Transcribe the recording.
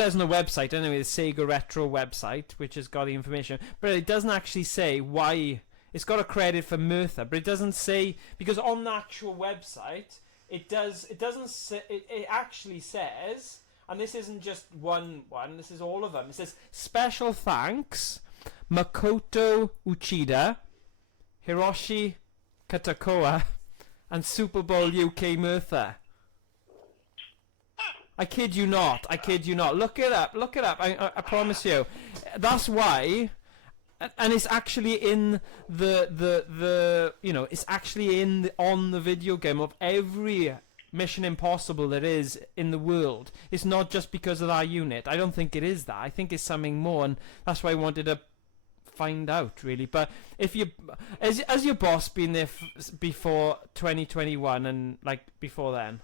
There's no website anyway, the Sega Retro website, which has got the information, but it doesn't actually say why. It's got a credit for Merthyr, but it doesn't say, because on the actual website it doesn't say, it actually says, and this isn't just one, this is all of them. It says special thanks Makoto Uchida, Hiroshi Katakoa, and Superbowl UK Merthyr. I kid you not. Look it up. I promise you. That's why, and it's actually in the it's actually on the video game of every Mission Impossible there is in the world. It's not just because of that unit. I don't think it is that. I think it's something more, and that's why I wanted to find out, really. But if you, as your boss been there before 2021 and like before then?